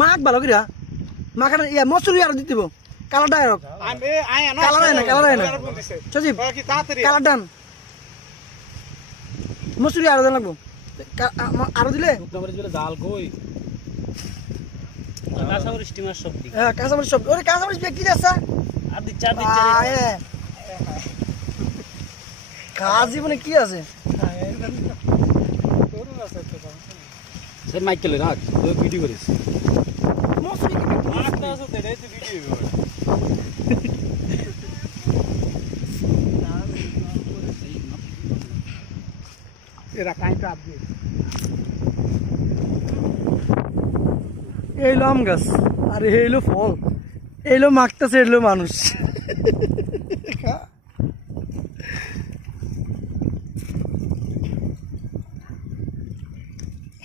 মাক ভালো করিয়া মাখানা ইয়া মসুরি আর দিতে কালারটা কালার না সজীব কালার ডান মসুরি আরো দেন লাগবো আরো দিলে জাল কই কাঁচামরিচ স্টিমার সব দি হ্যাঁ কাঁচামরিচ সব ওরে কাঁচামরিচ কি দিছ আর দি চার দি চার কাজ জীবনে কি আছে সে মাইকেল রাখ তুই ভিডিও করিস মসুরি কি মাছটা আছে তেরে তুই ভিডিও কর এরা কাইটা আপ দিয়ে এইলো আম গাছ আর এইলো ফল এইলো মাখতেছে এইলো মানুষ